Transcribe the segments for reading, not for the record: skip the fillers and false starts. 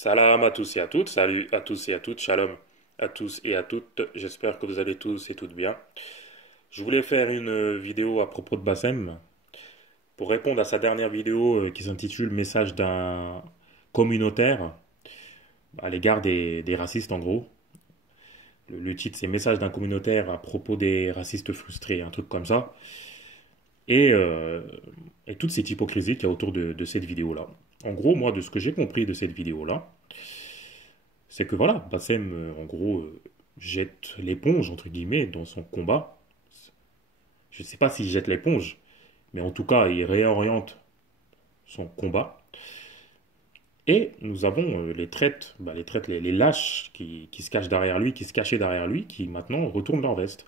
Salam à tous et à toutes, salut à tous et à toutes, shalom à tous et à toutes, j'espère que vous allez tous et toutes bien. Je voulais faire une vidéo à propos de Bassem pour répondre à sa dernière vidéo qui s'intitule Message d'un communautaire à l'égard des racistes en gros. Le titre c'est Message d'un communautaire à propos des racistes frustrés, un truc comme ça. Et, euh, et toute cette hypocrisie qu'il y a autour de cette vidéo-là. En gros, moi, de ce que j'ai compris de cette vidéo-là, c'est que voilà, Bassem, en gros, jette l'éponge, entre guillemets, dans son combat. Je ne sais pas s'il jette l'éponge, mais en tout cas, il réoriente son combat. Et nous avons les lâches qui se cachent derrière lui, qui se cachaient derrière lui, qui maintenant retournent leur veste.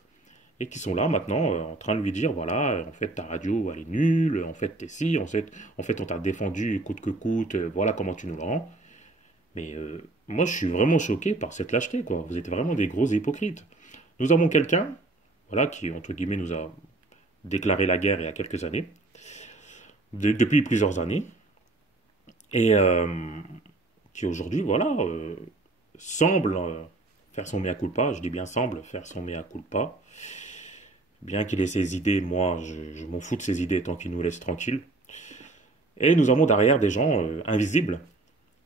Et qui sont là maintenant en train de lui dire, voilà, en fait, ta radio, elle est nulle, en fait, t'es si, en fait, on t'a défendu coûte que coûte, voilà comment tu nous le rends. Mais moi, je suis vraiment choqué par cette lâcheté, quoi. Vous êtes vraiment des gros hypocrites. Nous avons quelqu'un, voilà, qui, entre guillemets, nous a déclaré la guerre il y a quelques années, depuis plusieurs années, et qui aujourd'hui, voilà, semble faire son mea culpa, je dis bien semble faire son mea culpa, bien qu'il ait ses idées, moi, je m'en fous de ses idées tant qu'il nous laisse tranquilles. Et nous avons derrière des gens invisibles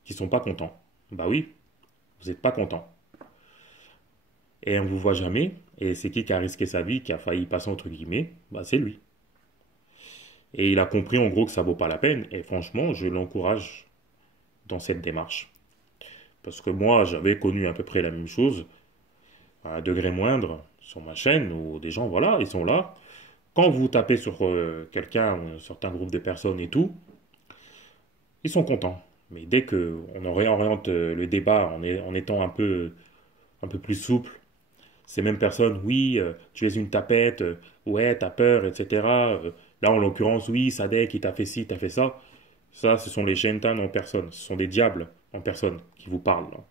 qui sont pas contents. Bah oui, vous n'êtes pas contents. Et on ne vous voit jamais. Et c'est qui a risqué sa vie, qui a failli passer entre guillemets? Bah c'est lui. Et il a compris en gros que ça vaut pas la peine. Et franchement, je l'encourage dans cette démarche. Parce que moi, j'avais connu à peu près la même chose, à un degré moindre, sur ma chaîne, où des gens, voilà, ils sont là. Quand vous tapez sur quelqu'un, un certain groupe de personnes et tout, ils sont contents. Mais dès qu'on réoriente le débat en étant un peu plus souple, ces mêmes personnes, oui, tu es une tapette, ouais, t'as peur, etc. Là, en l'occurrence, oui, Sadek, il t'a fait ci, il t'a fait ça. Ça, ce sont les Shentan en personne. Ce sont des diables en personne qui vous parlent, là.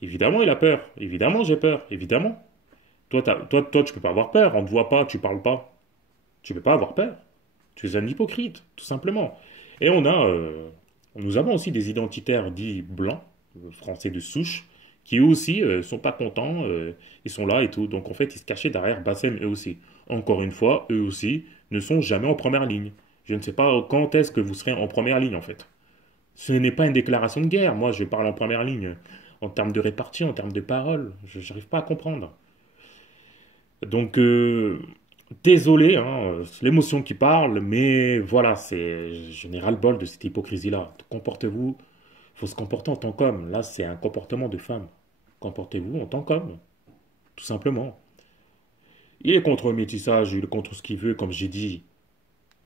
Évidemment, il a peur. Évidemment, j'ai peur. Évidemment. Toi, tu peux pas avoir peur. On ne te voit pas, tu parles pas. Tu peux pas avoir peur. Tu es un hypocrite, tout simplement. Et nous avons aussi des identitaires dits blancs, français de souche, qui eux aussi sont pas contents, ils sont là et tout. Donc en fait, ils se cachaient derrière Bassem eux aussi. Encore une fois, eux aussi ne sont jamais en première ligne. Je ne sais pas quand est-ce que vous serez en première ligne en fait. Ce n'est pas une déclaration de guerre. Moi, je parle en première ligne en termes de répartie, en termes de parole. Je n'arrive pas à comprendre. Donc, désolé, hein, c'est l'émotion qui parle, mais voilà, je n'ai ras-le-bol de cette hypocrisie-là. Comportez-vous, il faut se comporter en tant qu'homme. Là, c'est un comportement de femme. Comportez-vous en tant qu'homme, tout simplement. Il est contre le métissage, il est contre ce qu'il veut, comme j'ai dit.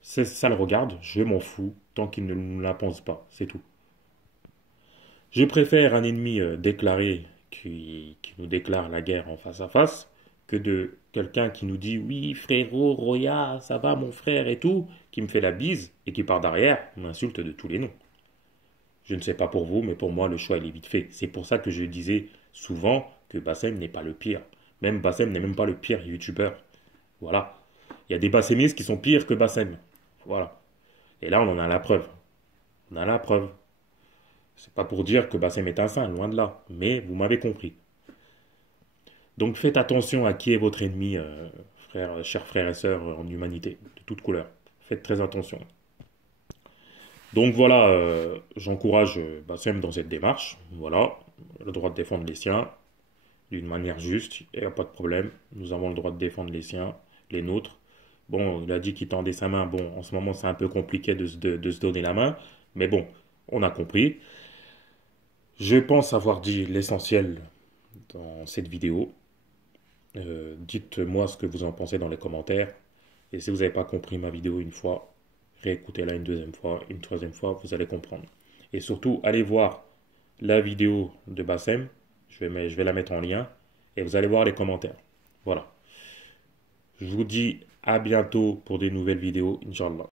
Ça le regarde, je m'en fous, tant qu'il ne nous la pense pas, c'est tout. Je préfère un ennemi déclaré qui nous déclare la guerre en face à face que de quelqu'un qui nous dit oui frérot, Roya, ça va mon frère et tout, qui me fait la bise et qui part derrière, m'insulte de tous les noms. Je ne sais pas pour vous, mais pour moi le choix il est vite fait. C'est pour ça que je disais souvent que Bassem n'est pas le pire. Même Bassem n'est même pas le pire youtubeur. Voilà. Il y a des Bassemistes qui sont pires que Bassem. Voilà. Et là on en a la preuve. On a la preuve. C'est pas pour dire que Bassem est un saint, loin de là. Mais vous m'avez compris. Donc faites attention à qui est votre ennemi, chers frères et sœurs en humanité, de toute couleur. Faites très attention. Donc voilà, j'encourage Bassem dans cette démarche. Voilà, le droit de défendre les siens d'une manière juste, il n'y a pas de problème. Nous avons le droit de défendre les siens, les nôtres. Bon, il a dit qu'il tendait sa main. Bon, en ce moment, c'est un peu compliqué de se donner la main. Mais bon, on a compris. Je pense avoir dit l'essentiel dans cette vidéo. Dites-moi ce que vous en pensez dans les commentaires. Et si vous n'avez pas compris ma vidéo une fois, réécoutez-la une deuxième fois, une troisième fois, vous allez comprendre. Et surtout, allez voir la vidéo de Bassem. Je vais la mettre en lien. Et vous allez voir les commentaires. Voilà. Je vous dis à bientôt pour des nouvelles vidéos, Inch'Allah.